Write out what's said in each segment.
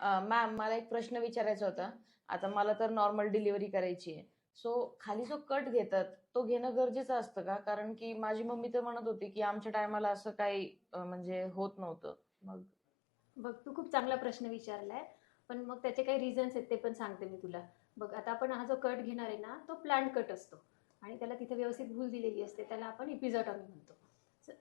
Ma'am मला एक प्रश्न विचारायचा होता. आता मला तर नॉर्मल डिलिव्हरी करायची आहे. सो खाली जो कट घेतात तो घेणं गरजेचं असतं का? कारण की माझी मम्मी तर म्हणत होती की आमच्या टायमाला असं काही म्हणजे होत नव्हतं. मग? बघ तू खूप चांगला प्रश्न विचारलाय. पण मग त्याचे काही रिझन्स आहेत ते पण सांगते मी तुला. बघ आता आपण हा जो कट घेणार आहे ना तो प्लांट कट असतो. आणि त्याला तिथे व्यवस्थित भूल दिलेली असते. त्याला आपण इपिझॉटॉमी म्हणतो.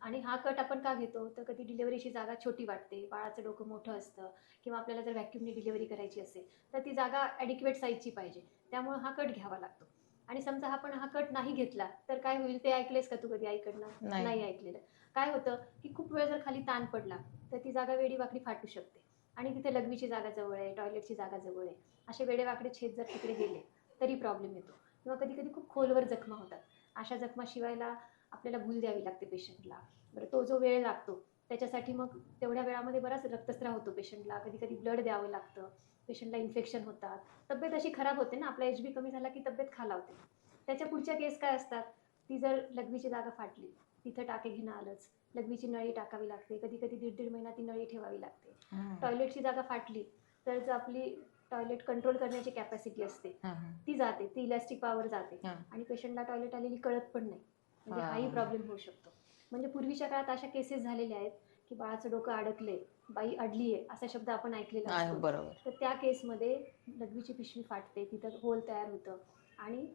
आणि हा कट आपण का घेतो? तर कधी डिलिव्हरीची जागा छोटी वाटते बाळाचं डोकं मोठं असतं किंवा आपल्याला जर व्हॅक्युमनी डिलिव्हरी करायची असेल तर ती जागा ॲडिक्वेट साईजची पाहिजे. त्यामुळे हा कट घ्यावा लागतो. आणि समजा आपण हा कट नाही घेतला तर काय होईल? ते ऐकलेस का तू कधी आईकडनं? नाही. नाही ऐकलेलं. काय होतं की खूप वेळ जर खाली ताण पडला तर ती जागा वेडी वाकडी फाटू शकते. आणि तिथे लघवीची जागा जवळ आहे टॉयलेटची जागा जवळ आहे. असे वेडेवाकडे छेद जर तिकडे गेले तरी प्रॉब्लेम येतो. किंवा कधी कधी खूप खोलवर जखमा होतात. अशा जखमा शिवायला आपल्याला भूल द्यावी लागते पेशंटला. बरं तो जो वेळ लागतो त्याच्यासाठी मग तेवढ्या वेळामध्ये बराच रक्तस्राव होतो पेशंटला. कधी कधी ब्लड द्यावं लागतं. पेशंटला इन्फेक्शन होतात. तब्येत अशी खराब होते ना आपला एच बी कमी झाला की तब्येत खालावते. त्याच्या पुढच्या केस काय असतात? ती जर लघवीची जागा फाटली तिथं टाके घेणं आलंच. लघवीची नळी टाकावी लागते. कधी कधी दीड दीड महिना ती नळी ठेवावी लागते. टॉयलेटची जागा फाटली तर जर आपली टॉयलेट कंट्रोल करण्याची कॅपॅसिटी असते. ती जाते ती इलॅस्टिक पॉवर जाते. आणि पेशंटला टॉयलेट आलेली कळत पण नाही. म्हणजे हा. हाही प्रॉब्लेम होऊ शकतो. म्हणजे पूर्वीच्या काळात अशा केसेस झालेल्या आहेत की बाळाचं डोकं अडकले बाई अडली आहे असा शब्द आपण ऐकलेला आहे बरोबर. तर त्या केसमध्ये लघवीची पिशवी फाटते तिथं होल तयार होतं आणि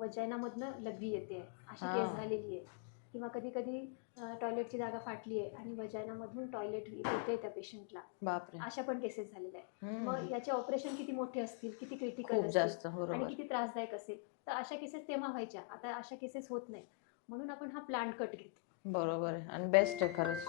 वजायनामधनं लघवी येते. अशी. केस झालेली आहे किंवा कधी कधी टॉयलेटची जागा फाटली आहे आणि वजायनामधून टॉयलेट येते त्या पेशंटला अशा पण केसेस झालेल्या आहेत. मग याचे ऑपरेशन किती मोठे असतील किती क्रिटिकल असतील आणि किती त्रासदायक असेल तर अशा केसेस तेव्हा व्हायच्या. आता अशा केसेस होत नाही म्हणून आपण हा प्लांट कट घेतो बरोबर आहे. आणि बेस्ट आहे खरंच.